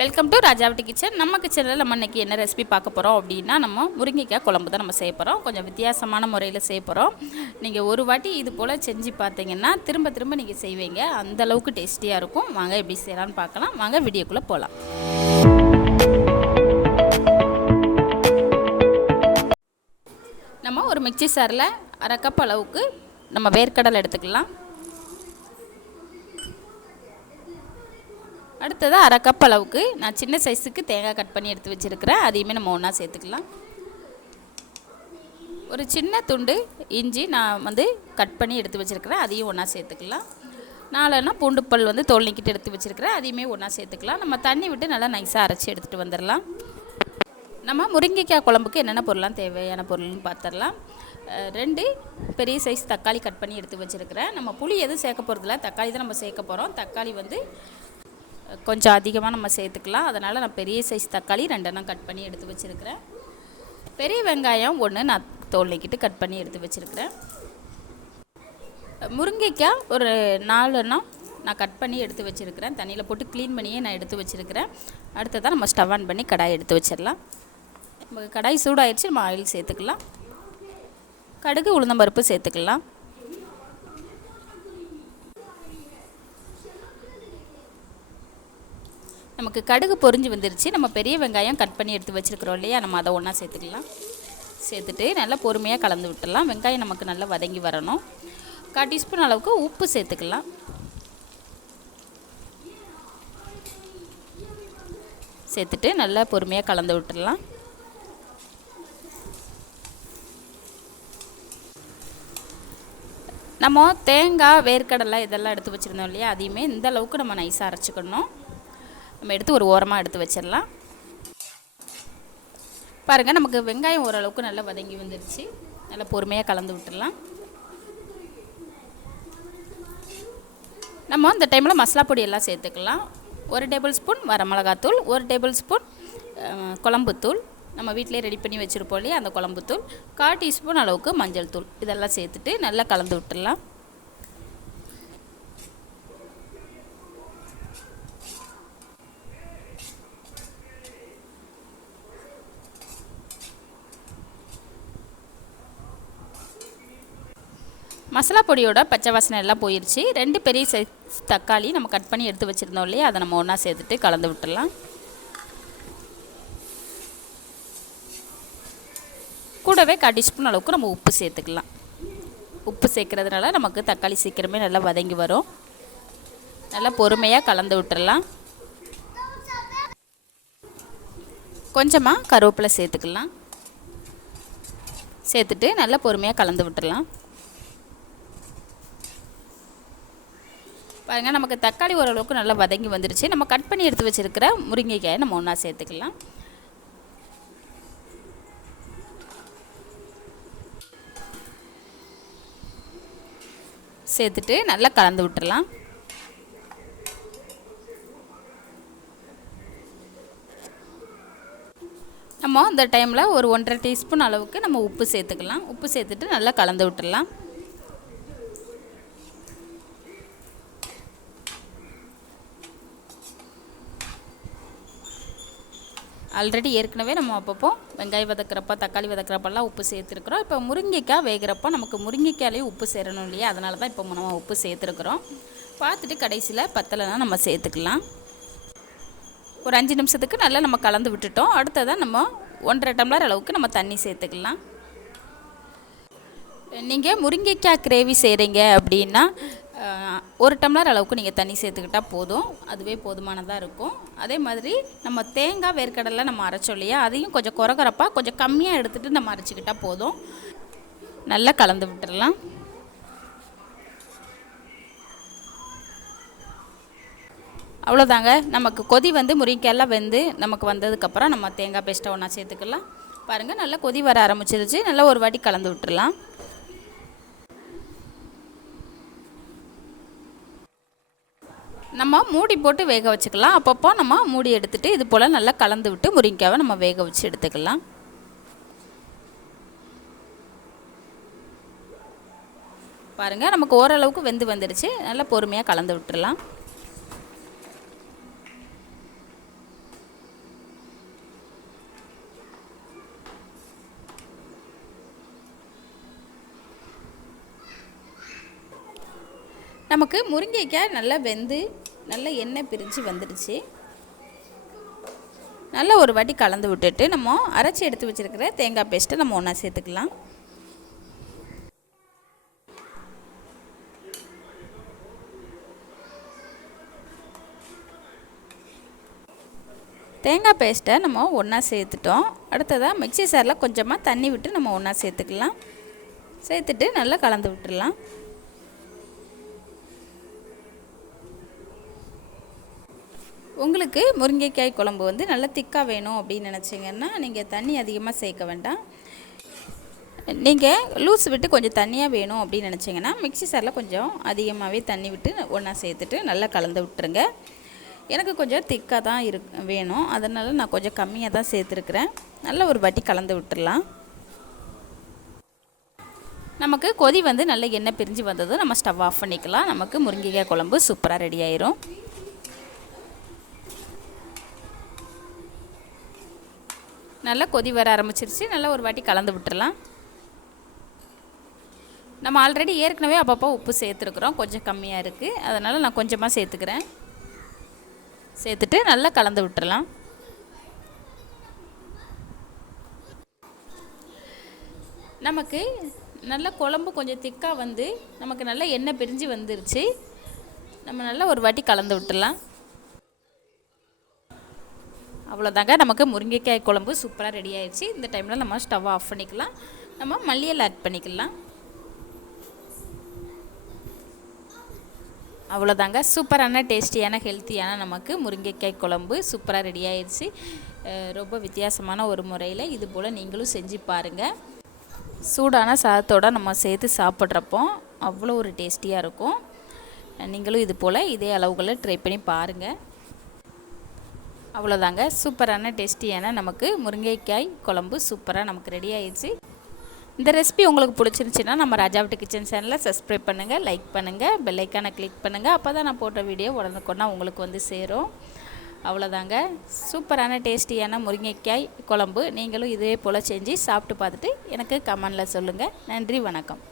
Welcome to ராஜாவட்டி kitchen. நம்ம கிச்சனில் நம்ம இன்றைக்கி என்ன ரெசிபி பார்க்க போகிறோம் அப்படின்னா, நம்ம முருங்கைக்காய் குழம்பு தான் நம்ம செய்ய போகிறோம். கொஞ்சம் வித்தியாசமான முறையில் செய்ய போகிறோம். நீங்கள் ஒரு வாட்டி இது போல் செஞ்சு பார்த்தீங்கன்னா திரும்ப திரும்ப நீங்கள் செய்வீங்க. அந்தளவுக்கு டேஸ்டியாக இருக்கும். வாங்க எப்படி செய்யலான்னு பார்க்கலாம். வாங்க வீடியோக்குள்ளே போகலாம். நம்ம ஒரு மிக்சி சாரில் அரை கப் அளவுக்கு நம்ம வேர்க்கடலை எடுத்துக்கலாம். அடுத்தது அரை கப் அளவுக்கு நான் சின்ன சைஸுக்கு தேங்காய் கட் பண்ணி எடுத்து வச்சுருக்கிறேன். அதையுமே நம்ம ஒன்றா சேர்த்துக்கலாம். ஒரு சின்ன துண்டு இஞ்சி நான் கட் பண்ணி எடுத்து வச்சுருக்கிறேன். அதையும் ஒன்றா சேர்த்துக்கலாம். 4 பூண்டு பல் தோல் நீக்கிட்டு எடுத்து வச்சுருக்கிறேன். அதையுமே ஒன்றா சேர்த்துக்கலாம். நம்ம தண்ணி விட்டு நல்லா நைஸாக அரைச்சி எடுத்துகிட்டு வந்துடலாம். நம்ம முருங்கைக்காய் குழம்புக்கு என்னென்ன பொருள்லாம் தேவையான பொருள்னு பார்த்துடலாம். 2 பெரிய சைஸ் தக்காளி கட் பண்ணி எடுத்து வச்சுருக்கிறேன். நம்ம புளி எதுவும் சேர்க்க போகிறதில்ல, தக்காளி தான் நம்ம சேர்க்க போகிறோம். தக்காளி கொஞ்சம் அதிகமாக நம்ம சேர்த்துக்கலாம். அதனால் நான் பெரிய சைஸ் தக்காளி 2 கட் பண்ணி எடுத்து வச்சுருக்கிறேன். பெரிய வெங்காயம் 1 நான் தோல் நீக்கிட்டு கட் பண்ணி எடுத்து வச்சுருக்கிறேன். முருங்கைக்காய் ஒரு 4 நான் கட் பண்ணி எடுத்து வச்சுருக்கிறேன். தண்ணியில் போட்டு க்ளீன் பண்ணியே நான் எடுத்து வச்சுருக்கிறேன். அடுத்ததான் நம்ம ஸ்டவ் ஆன் பண்ணி கடாய் எடுத்து வச்சிடலாம். நமக்கு கடாய் சூடாகிடுச்சு. நம்ம ஆயில் சேர்த்துக்கலாம். கடுகு உளுந்தம்பருப்பு சேர்த்துக்கலாம். நமக்கு கடுகு பொரிஞ்சு வந்துருச்சு. நம்ம பெரிய வெங்காயம் கட் பண்ணி எடுத்து வச்சுருக்கிறோம் இல்லையா, நம்ம அதை ஒன்றா சேர்த்துக்கலாம். சேர்த்துட்டு நல்லா பொறுமையாக கலந்து விட்டுடலாம். வெங்காயம் நமக்கு நல்லா வதங்கி வரணும். 1/4 டீஸ்பூன் அளவுக்கு உப்பு சேர்த்துக்கலாம். சேர்த்துட்டு நல்லா பொறுமையாக கலந்து விட்டுடலாம். நம்ம தேங்காய் வேர்க்கடலை இதெல்லாம் எடுத்து வச்சுருந்தோம் இல்லையா, அதையுமே இந்த அளவுக்கு நம்ம நைஸாக அரைச்சிக்கணும். நம்ம எடுத்து ஒரு ஓரமாக எடுத்து வச்சிடலாம். பாருங்கள், நமக்கு வெங்காயம் ஓரளவுக்கு நல்லா வதங்கி வந்துடுச்சு. நல்லா பொறுமையாக கலந்து விட்டுடலாம். நம்ம இந்த டைமில் மசாலா பொடி எல்லாம் சேர்த்துக்கலாம். 1 டேபிள் ஸ்பூன் வரமிளகாத்தூள், 1 டேபிள் ஸ்பூன் குழம்புத்தூள், நம்ம வீட்டிலே ரெடி பண்ணி வச்சுருப்போம் இல்லையா அந்த குழம்புத்தூள், 1/4 டீஸ்பூன் அளவுக்கு மஞ்சள் தூள், இதெல்லாம் சேர்த்துட்டு நல்லா கலந்து விட்டுடலாம். மசாலா பொடியோட பச்சை வாசனை எல்லாம் போயிடுச்சு. 2 பெரிய சைஸ் தக்காளி நம்ம கட் பண்ணி எடுத்து வச்சுருந்தோம் இல்லையா, அதை நம்ம ஒன்றா சேர்த்துட்டு கலந்து விட்டுடலாம். கூடவே 1/4 டீஸ்பூன் அளவுக்கு நம்ம உப்பு சேர்த்துக்கலாம். உப்பு சேர்க்குறதுனால நமக்கு தக்காளி சீக்கிரமே நல்லா வதங்கி வரும். நல்லா பொறுமையாக கலந்து விட்டுடலாம். கொஞ்சமாக கருவேப்பிலை சேர்த்துக்கலாம். சேர்த்துட்டு நல்லா பொறுமையாக கலந்து விட்டுடலாம். பாருங்கள், நமக்கு தக்காளி ஓரளவுக்கு நல்லா வதங்கி வந்துருச்சு. நம்ம கட் பண்ணி எடுத்து வச்சுருக்கிற முருங்கைக்காயை நம்ம ஒன்றா சேர்த்துக்கலாம். சேர்த்துட்டு நல்லா கலந்து விட்டுடலாம். நம்ம இந்த டைமில் ஒரு 1/2 டீஸ்பூன் அளவுக்கு நம்ம உப்பு சேர்த்துக்கலாம். உப்பு சேர்த்துட்டு நல்லா கலந்து விட்டுடலாம். ஆல்ரெடி ஏற்கனவே நம்ம அப்பப்போ வெங்காயம் வதக்கிறப்ப தக்காளி வதக்கிறப்பெல்லாம் உப்பு சேர்த்துருக்குறோம். இப்போ முருங்கைக்காய் வேகிறப்போ நமக்கு முருங்கைக்காயிலையும் உப்பு சேரணும் இல்லையா, அதனால தான் இப்போ நம்ம உப்பு சேர்த்துருக்குறோம். பார்த்துட்டு கடைசியில் பத்தலைனா நம்ம சேர்த்துக்கலாம். ஒரு 5 நிமிஷத்துக்கு நல்லா நம்ம கலந்து விட்டுட்டோம். அடுத்ததான் நம்ம 1/2 டம்ளர் அளவுக்கு நம்ம தண்ணி சேர்த்துக்கலாம். நீங்கள் முருங்கைக்காய் கிரேவி செய்கிறீங்க அப்படின்னா 1 டம்ளர் அளவுக்கு நீங்கள் தண்ணி சேர்த்துக்கிட்டால் போதும். அதுவே போதுமானதாக இருக்கும். அதே மாதிரி நம்ம தேங்காய் வேர்க்கடலை நம்ம அரைச்சோம் இல்லையா, அதையும் கொஞ்சம் குறகுறப்பாக கொஞ்சம் கம்மியாக எடுத்துகிட்டு நம்ம அரைச்சிக்கிட்டால் போதும். நல்லா கலந்து விட்டுடலாம். அவ்வளோதாங்க. நமக்கு கொதி முருங்கைக்காயெல்லாம் நமக்கு வந்ததுக்கப்புறம் நம்ம தேங்காய் பேஸ்ட்டை ஒன்றா சேர்த்துக்கலாம். பாருங்கள், நல்லா கொதி வர ஆரம்பிச்சிருச்சு. நல்லா ஒரு வாட்டி கலந்து விட்டுடலாம். நம்ம மூடி போட்டு வேக வச்சுக்கலாம். அப்பப்போ நம்ம மூடி எடுத்துகிட்டு இது போல் நல்லா கலந்து விட்டு முருங்கைக்காவை நம்ம வேக வச்சு எடுத்துக்கலாம். பாருங்கள், நமக்கு ஓரளவுக்கு வெந்து வந்துடுச்சு. நல்லா பொறுமையாக கலந்து விட்டுடலாம். நமக்கு முருங்கைக்காய் நல்லா வெந்து நல்லா எண்ணெய் பிரிஞ்சு வந்துடுச்சு. நல்லா ஒரு வாட்டி கலந்து விட்டுட்டு நம்ம அரைச்சி எடுத்து வச்சுருக்கிற தேங்காய் பேஸ்ட்டை நம்ம ஒன்றா சேர்த்துக்கலாம். தேங்காய் பேஸ்ட்டை நம்ம ஒன்றா சேர்த்துட்டோம். அடுத்ததாக மிக்ஸி ஜாரில் கொஞ்சமாக தண்ணி விட்டு நம்ம ஒன்றா சேர்த்துக்கலாம். சேர்த்துட்டு நல்லா கலந்து விட்டுடலாம். உங்களுக்கு முருங்கைக்காய் குழம்பு வந்து நல்லா திக்காக வேணும் அப்படின்னு நினச்சிங்கன்னா நீங்கள் தண்ணி அதிகமாக சேர்க்க வேண்டாம். நீங்கள் லூஸ் விட்டு கொஞ்சம் தண்ணியாக வேணும் அப்படின்னு நினச்சிங்கன்னா மிக்ஸி ஜாரில் கொஞ்சம் அதிகமாகவே தண்ணி விட்டு ஒன்றா சேர்த்துட்டு நல்லா கலந்து விட்டுருங்க. எனக்கு கொஞ்சம் திக்காக தான் வேணும், அதனால் நான் கொஞ்சம் கம்மியாக தான் சேர்த்துருக்குறேன். நல்லா ஒரு வாட்டி கலந்து விட்டுடலாம். நமக்கு கொதி வந்து நல்ல எண்ணெய் பிரிஞ்சு வந்ததும் நம்ம ஸ்டவ் ஆஃப் பண்ணிக்கலாம். நமக்கு முருங்கைக்காய் குழம்பு சூப்பராக ரெடி ஆயிரும். நல்லா கொதி வர ஆரம்பிச்சிருச்சு. நல்லா ஒரு வாட்டி கலந்து விட்டுறலாம். நம்ம ஆல்ரெடி ஏற்கனவே அப்பப்போ உப்பு சேர்த்துருக்குறோம், கொஞ்சம் கம்மியாக இருக்குது, அதனால் நான் கொஞ்சமாக சேர்த்துக்கிறேன். சேர்த்துட்டு நல்லா கலந்து விட்டுறலாம். நமக்கு நல்ல குழம்பு கொஞ்சம் திக்காக வந்து நமக்கு நல்லா எண்ணெய் பிரிஞ்சு வந்துருச்சு. நம்ம நல்லா ஒரு வாட்டி கலந்து விட்டுடலாம். அவ்வளோதாங்க, நமக்கு முருங்கைக்காய் குழம்பு சூப்பராக ரெடி ஆயிடுச்சு. இந்த டைமில் நம்ம ஸ்டவ் ஆஃப் பண்ணிக்கலாம். நம்ம மல்லியல் ஆட் பண்ணிக்கலாம். அவ்வளோதாங்க, சூப்பரான டேஸ்டியான ஹெல்த்தியான நமக்கு முருங்கைக்காய் குழம்பு சூப்பராக ரெடி ஆயிடுச்சு. ரொம்ப வித்தியாசமான ஒரு முறையில் இது போல் நீங்களும் செஞ்சு பாருங்கள். சூடான சாதத்தோடு நம்ம சேர்த்து சாப்பிட்றப்போ அவ்வளோ ஒரு டேஸ்டியாக இருக்கும். நீங்களும் இது போல் இதே அளவுகளை ட்ரை பண்ணி பாருங்கள். அவ்வளோதாங்க, சூப்பரான டேஸ்டியான நமக்கு முருங்கைக்காய் குழம்பு சூப்பராக நமக்கு ரெடி ஆயிடுச்சு. இந்த ரெசிபி உங்களுக்கு பிடிச்சிருந்துச்சின்னா நம்ம ராஜாவட்டி கிச்சன் சேனலை சப்ஸ்கிரைப் பண்ணுங்கள், லைக் பண்ணுங்கள், பெல் ஐக்கானை கிளிக் பண்ணுங்கள். அப்போ தான் நான் போட்ட வீடியோ உடனுக்குடனே உங்களுக்கு வந்து சேரும். அவ்வளோதாங்க, சூப்பரான டேஸ்டியான முருங்கைக்காய் குழம்பு நீங்களும் இதே போல் செஞ்சு சாப்பிட்டு பார்த்துட்டு எனக்கு கமெண்டில் சொல்லுங்கள். நன்றி, வணக்கம்.